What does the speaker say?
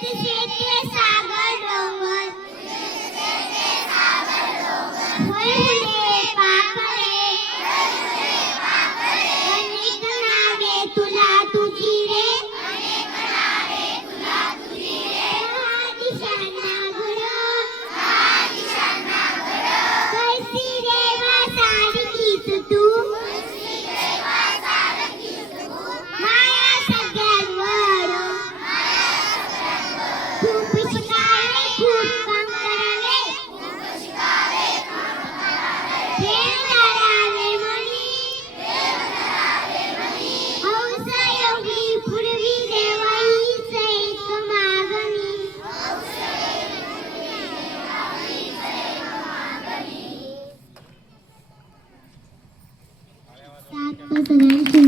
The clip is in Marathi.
तुझे ते सागर डोंगर फुले पाखरे अनेक नावे तुला तुझी रे दहा दिशांना घर कैसी देवा सारखीच तू माया सगळ्यांवर खूप शिकावे खूप काम करावे देव धरावे मनी हौस योगी पूर्वी देवा हीच एक मागणी सात सगळ्यांची